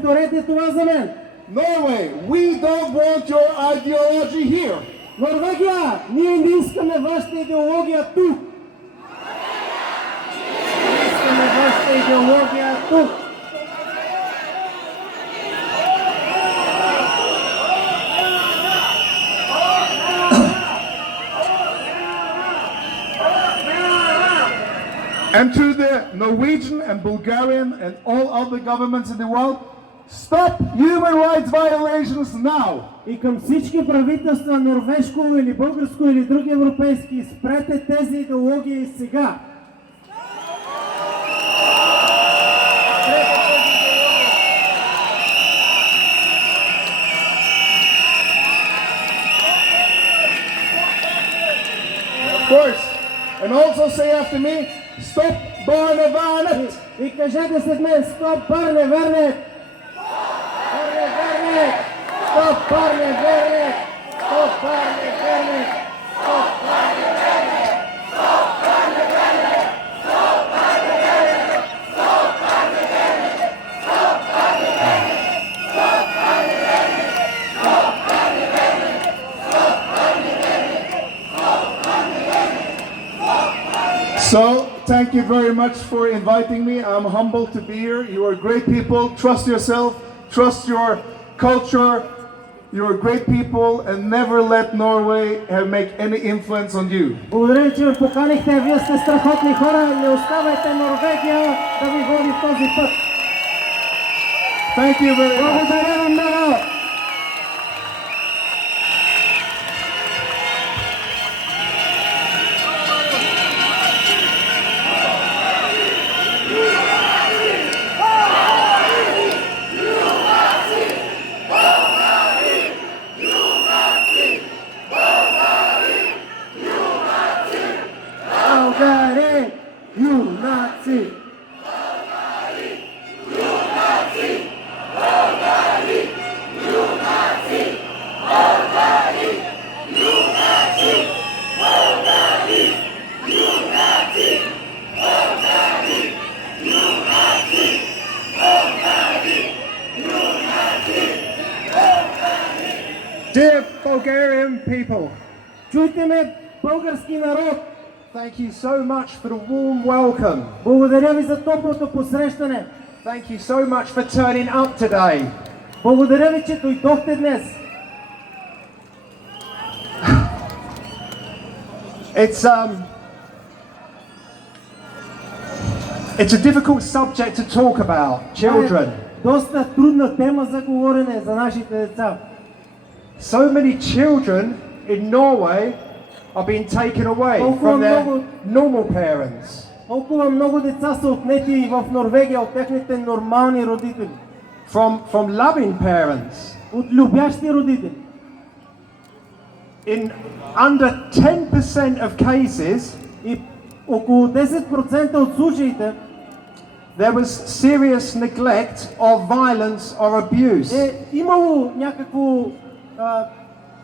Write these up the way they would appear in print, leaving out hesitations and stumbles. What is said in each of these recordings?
повторете това за мен. Norway, we don't want your ideology here. Норвегия, ние не искаме вашата идеология тук. Не искаме вашата идеология тук. And to the Norwegian and Bulgarian and all other governments in the world, stop human rights violations now. И към всички правителства, норвежко или българско или други европейски, спрете тези идеологии сега. Of course. And also say after me, stop Barnevernet. И кажете след мен, стоп Барневернет! Барневернет! Стоп Барневернет! Стоп Барневернет! Стоп Барневернет! Стоп Барневернет! Стоп Барневернет! Стоп Барневернет! Стоп Барневернет! Стоп Барневернет! Стоп Барневернет! Стоп Барневернет! So, thank you very much for inviting me. I'm humbled to be here. You are great people. Trust yourself. Trust your culture. You're great people, and never let Norway make any influence on you. Благодаря ви, че ме поканихте. Вие сте страхотни хора. Не оставайте Норвегия да ви води в този път. Thank you very much. Благодаря ви много. Българи, юнаци! Dear Bulgarian people, Чуйте ме, български народ! thank you so much for the warm welcome. Благодаря ви за топлото посрещане. Thank you so much for turning up today. Благодаря ви, че дойдохте днес. It's a difficult subject to talk about, children. Доста трудна тема за говорене за нашите деца. So many children in Norway are being taken away from their normal parents. Толкова много деца са отнети в Норвегия от техните нормални родители. From loving parents. От любящи родители. In under 10% of cases, и около 10% от случаите there was serious neglect or violence or abuse. Имало някакво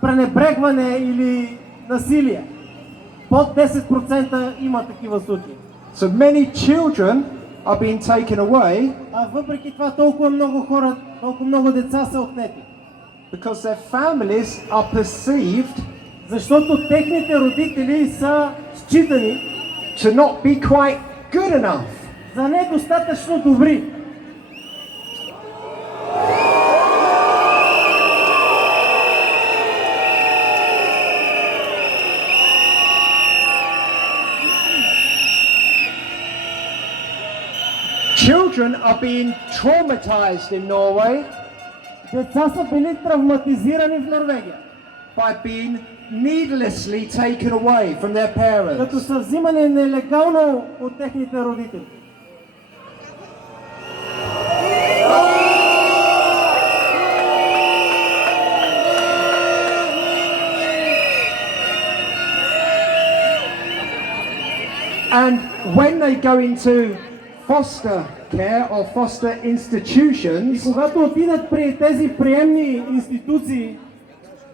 пренебрегване или насилие. Под 10% има такива случаи. So many children are being taken away. А въпреки това толкова много хора, толкова много деца са отнети. Because their families are perceived, защото техните родители са считани to not be quite good enough. За недостатъчно добри. Children are being traumatized in Norway. Деца са били травматизирани в Норвегия. By being needlessly taken away from their parents. Като са взимани нелегално от техните родители. And when they go into foster care or foster institutions, и когато отидат при тези приемни институции,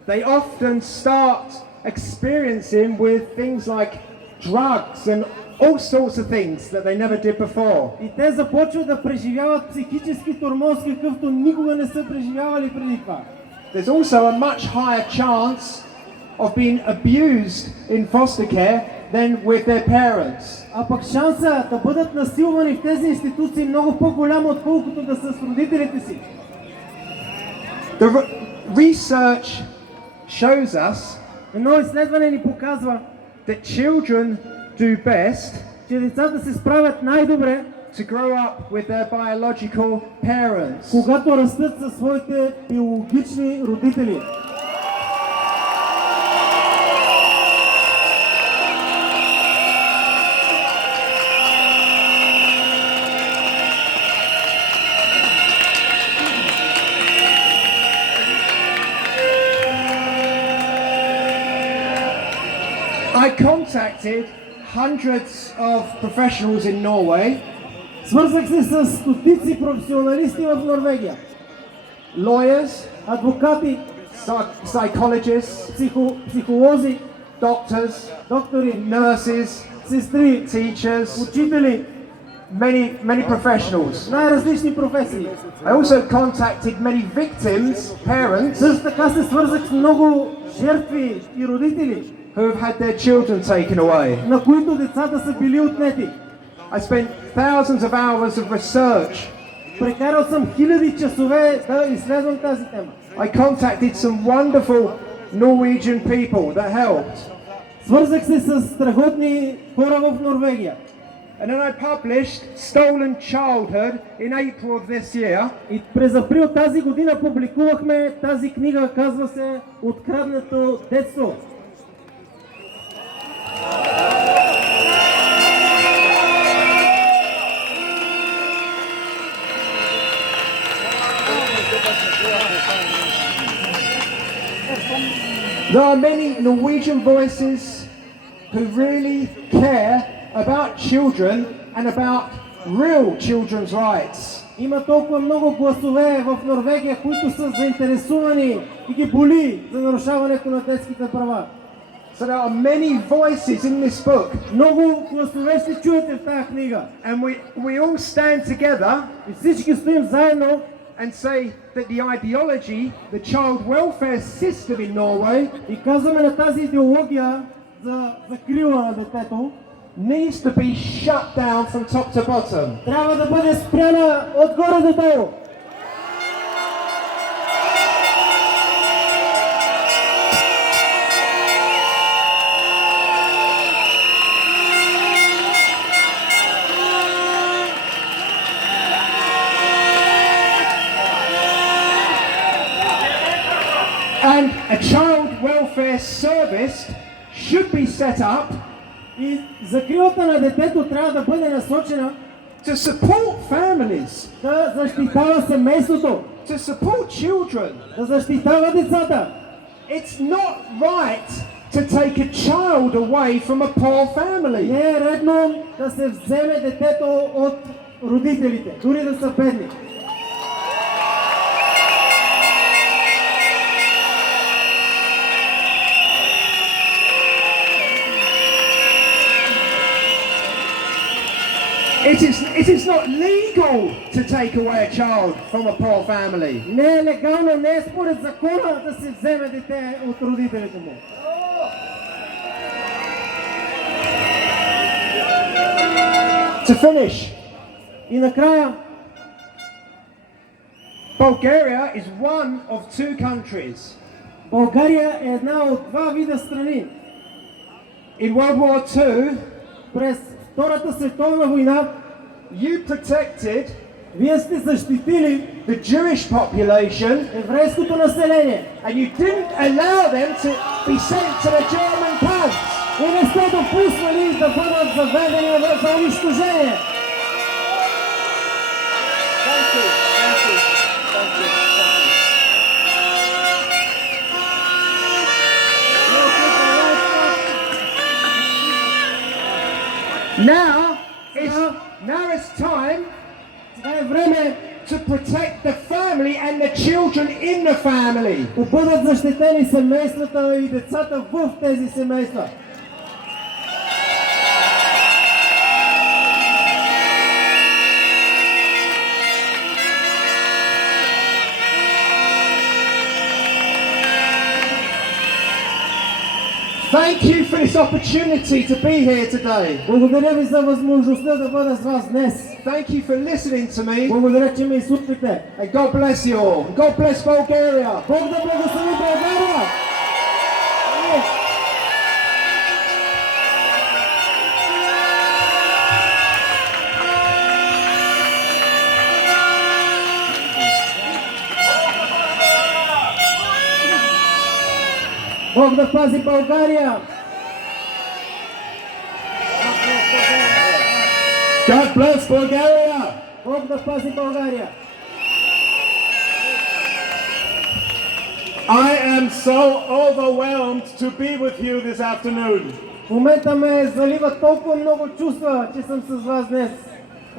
they often start experiencing with things like drugs and all sorts of things that they never did before. И те започват да преживяват психически тормоз, какъвто никога не са преживявали преди това. There's also a much higher chance of being abused in foster care than with their parents. А пък шанса да бъдат насилвани в тези институции е много по-голям, отколкото да са с родителите си. The research shows us Едно изследване ни показва, that children do best че децата се справят най-добре, to grow up with their biological parents. когато растат със своите биологични родители. I contacted hundreds of professionals in Norway, Свързах се с стотици професионалисти в Норвегия. lawyers, Адвокати, psychologists, психолози, doctors, доктори, nurses, сестри, teachers, учители, many professionals. най-различни професии. I also contacted many victims, parents, Също така се свързах с много жертви и родители, who have had their children taken away. на които децата са били отнети. I spent thousands of hours of research. Прекарал съм хиляди часове да изследвам тази тема. I contacted some wonderful Norwegian people that helped. Свързах се с страхотни хора в Норвегия. And then I published Stolen Childhood in April of this year. И през април тази година публикувахме тази книга, казва се "Откраднато детство". There are many Norwegian voices who really care about children and about real children's rights. Има толкова много гласове в Норвегия, които са заинтересувани и ги боли за нарушаването на детските права. So there are many voices in this book, Много гласове ще чуете в тази книга. and we all stand together И всички стоим заедно and say that the ideology, the child welfare system in Norway, и казваме на тази идеология за закрила на детето needs to be shut down from top to bottom. трябва да бъде спряна отгоре до долу. And a child welfare service should be set up И закрилата на детето трябва да бъде насочена to support families, да защитава семейството, to support children. да защитава децата. It's not right to take a child away from a poor family. Не е редно да се вземе детето от родителите, дори да са бедни. It is not legal to take away a child from a poor family. Не е легално, не е според закона да се вземе дете от родителите му. To finish, И накрая, Bulgaria is one of two countries. България е една от два вида страни. In World War II, През Втората световна война you protected вие сте защитили the Jewish population еврейското население and you didn't allow them to be sent to the German camps. и не сте допуснали да бъдат заведени за унищожение. Thank you. Thank you. Thank you. Now it's time Сега е време to protect the family and the children in the family. да бъдат защитени семействата и децата в тези семейства. Thank you for this opportunity to be here today. Благодаря ви за възможността да бъда с вас днес. Thank you for listening to me. Благодаря, че ме изслушахте. And God bless you all. God bless Bulgaria. Бог да благослови България! Амин. Бог да пази България! God bless Bulgaria. Бог да пази България! I am so overwhelmed to be with you this afternoon. В момента ме залива толкова много чувства, че съм с вас днес.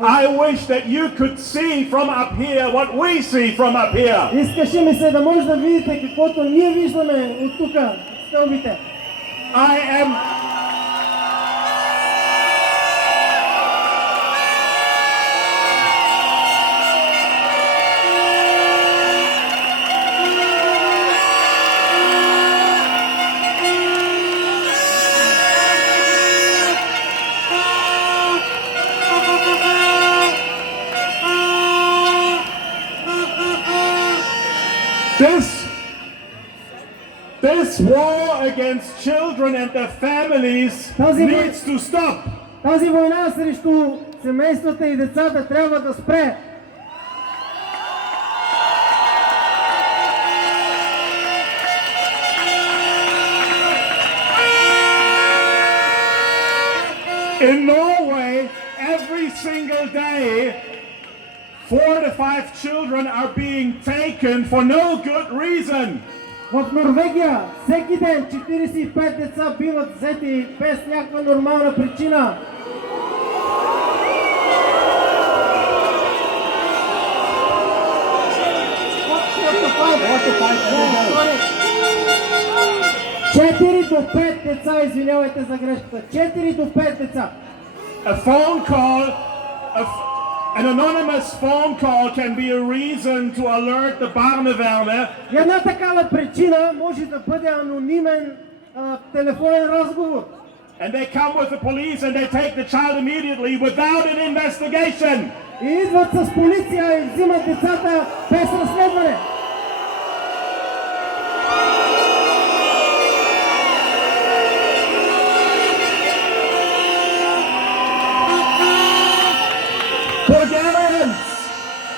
I wish that you could see from up here what we see from up here. Искаше ми се да може да видите каквото ние виждаме от тук, стълбите. I am This war against children and their families needs to stop. Тази война срещу семействата и децата трябва да спре. In Norway, every single day, 4 to 5 children are being taken for no good reason. В Норвегия всеки ден 45 деца биват взети без някаква нормална причина. Четири до 5 деца, извинявайте за грешката. 4 до 5 деца. A phone call, an anonymous phone call can be a reason to alert the Barneverne. Една такава причина може да бъде анонимен телефонен разговор. And they come with the police and they take the child immediately without an investigation. И идват с полиция и взимат децата без разследване. Bulgarians,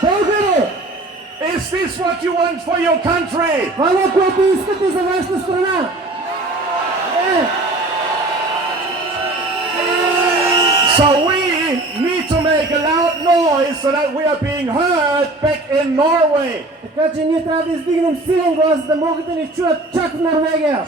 Българи! is this what you want for your country? Това е, което искате за вашата страна. So we need to make a loud noise so that we are being heard back in Norway. Така че ние трябва да издигнем силен глас, за да могат да ни чуят чак в Норвегия.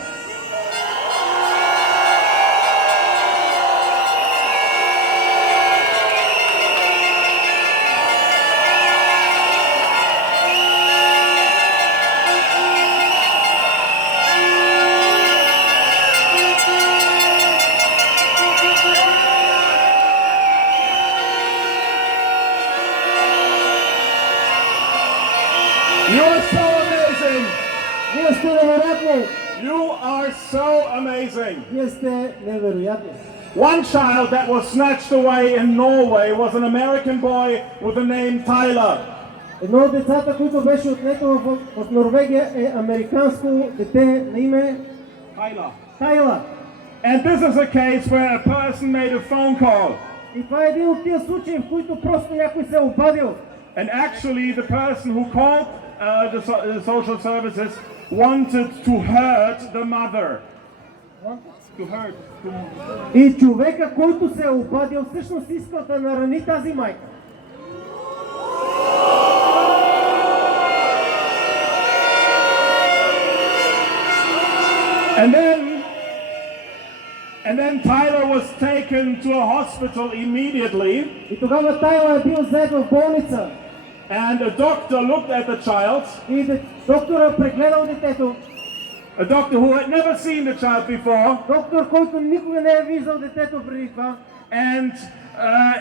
You are so amazing. Вие сте невероятни! You are so amazing. Вие сте невероятни! One child that was snatched away in Norway was an American boy with the name Tyler. Едно от децата, които беше отнето в Норвегия е американско дете на име Тайла. And this is a case where a person made a phone call. И това е един от тия случаи, в които просто някой се е обадил. And actually the person who called the social services wanted to hurt the mother. To hurt. И човека, който се е обадил, всъщност искал да нарани тази майка. And then Tyler was taken to a hospital immediately. И тогава Тайла е бил взет в болница. And a doctor looked at the child. И доктора прегледал детето. A doctor who had never seen the child before. Доктор, който никога не е виждал детето преди това. And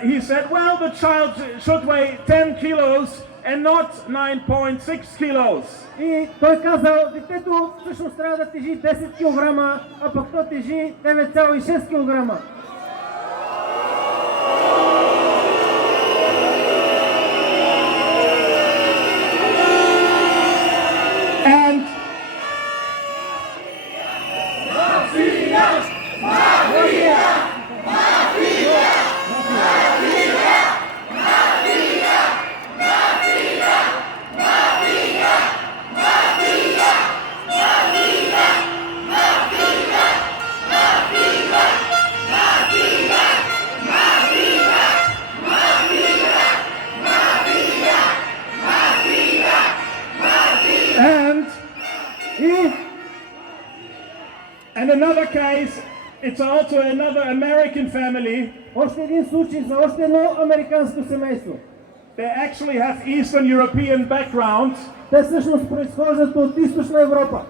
he said, well, the child should weigh 10 kilos and not 9.6 kilos. И той казал, детето всъщност трябва да тежи 10 кг, а пък то тежи 9,6 кг. And And another case, it's also another American family. Още един случай за още едно американско семейство. They actually have Eastern European background, Те всъщност произхождат от източна Европа.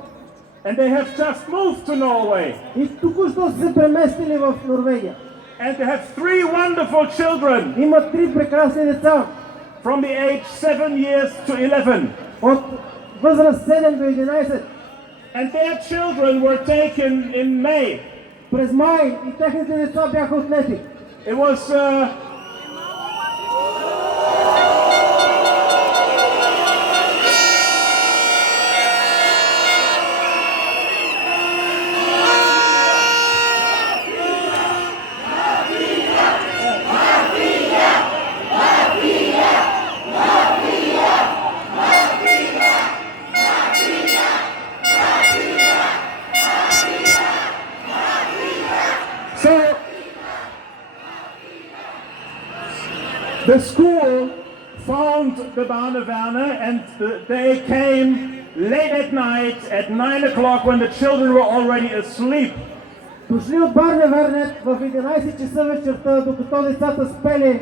and they have just moved to Norway. И току-що са се преместили в Норвегия. And they have 3 wonderful children Имат 3 прекрасни деца from the age 7 years to 11. от възраст 7 до 11. And their children were taken in May. През май и техните деца бяха отнети. It was so the school found the Barneverner, and they came late at night at 9 o'clock when the children were already asleep. Дошли от Барневернет в 11 часа вечерта, докато децата спели.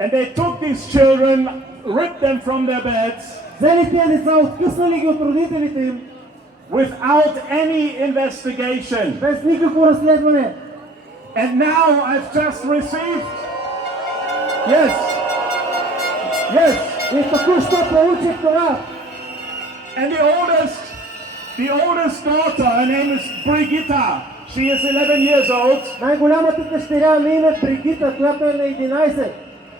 And they took these children, ripped them from their beds Взели тези деца, откъснали ги от родителите им, without any investigation. без никакво разследване. And now I've just received, yes, И току-що получих това. and the oldest daughter, her name is Brigitta. She is 11 years old. Най-голямата дъщеря на име Бригита, която е на 11.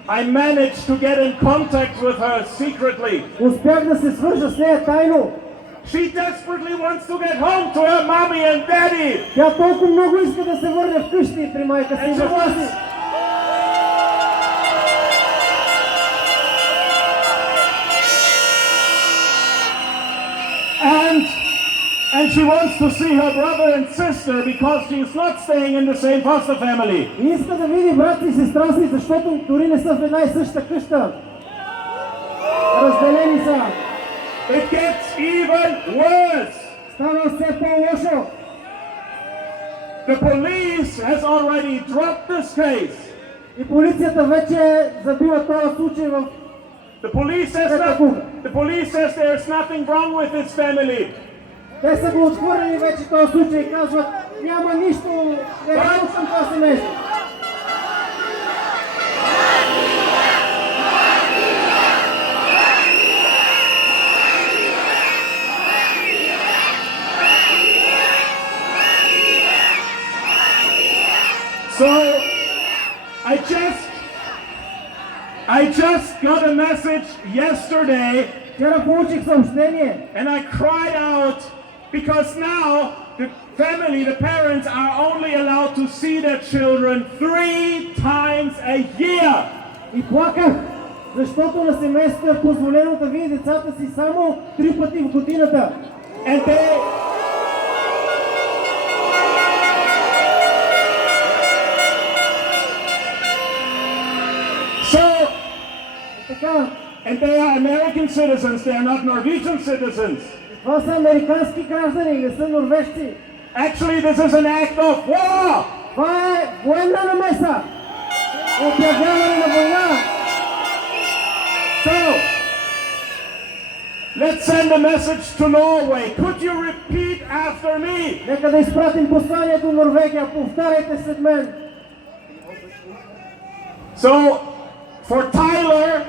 I managed to get in contact with her secretly. Успях да се свържа с нея тайно. She desperately wants to get home to her mommy and daddy. Тя толкова много иска да се върне вкъщи при майка си и And she баща си. wants, and she wants to see her brother and sister because she is not staying in the same foster family. И иска да види брат и сестра си, защото дори не са в една и съща къща. Разделени са. It gets even worse. Става все по-лошо. The police has already dropped this case. И полицията вече забива този случай в... The police says there's nothing wrong with this family. Те са го отхвърлили вече този случай и казват, няма нищо нередно към това семейство. So I just got a message yesterday, Вчера получих съобщение and I cried out because now the family, the parents are only allowed to see their children 3 times a year. и плаках, защото на семейството е позволено да види децата си само 3 пъти в годината. And they Така, And they are American citizens, they are not Norwegian citizens. това са американски граждани, не са норвежци. Actually, this is an act of war. Това е военна намеса. Обявяване на война. So, let's send a message to Norway. Could you repeat after me? Нека да изпратим послание до Норвегия. Повтаряйте след мен. So, for Tyler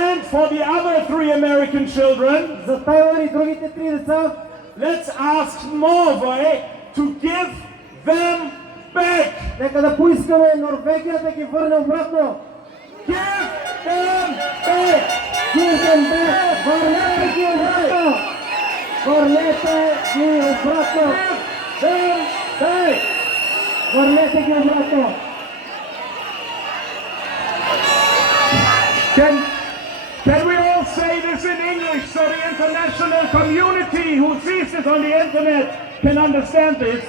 And for the other 3 American children, За Тайван и другите 3 деца, let's ask Norway to give them back. нека да поискаме Норвегия да ги върне обратно. Give them back. Give them back! Върнете ги обратно! Върнете ги обратно! Give them back. Върнете ги обратно! Can we all say this in English so the international community who sees this on the internet can understand this?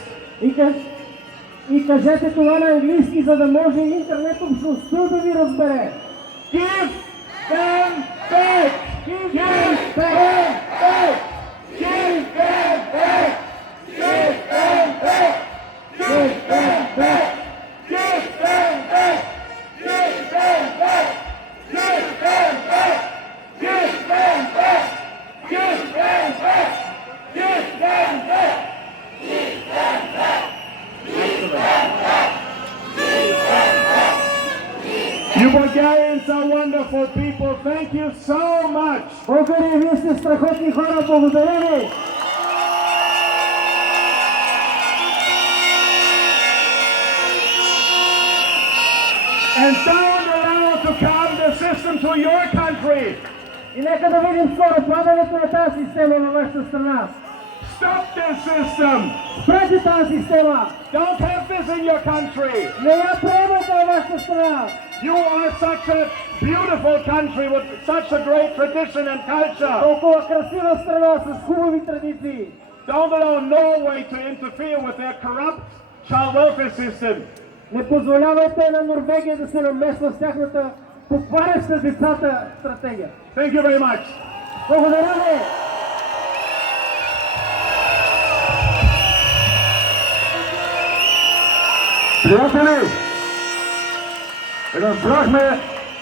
И кажете това на английски, за да може интернет общността да ви разбере. Give them back! Give them back! Give them back! Give them back! Give them back! Give them back! Give them back! Give them back! Give them back! Give them back! Give them back! You Bulgarians are wonderful people. Thank you so much. Българи, вие сте страхотни хора, благодаря ви! And don't allow to come the system to your country. И нека да видим скоро падането на тази система във вашата страна. Stop this system. Спрете тази система! Don't have this in your country. Не я приемайте във вашата страна! You are such a beautiful country with such a great tradition and culture. Толкова красива страна с хубави традиции! Don't allow Norway to interfere with their corrupt child welfare system. Не позволявайте на Норвегия да се намесва с тяхната покваряща децата стратегия. Thank you very much. Благодаря ви! Приятели, разбрахме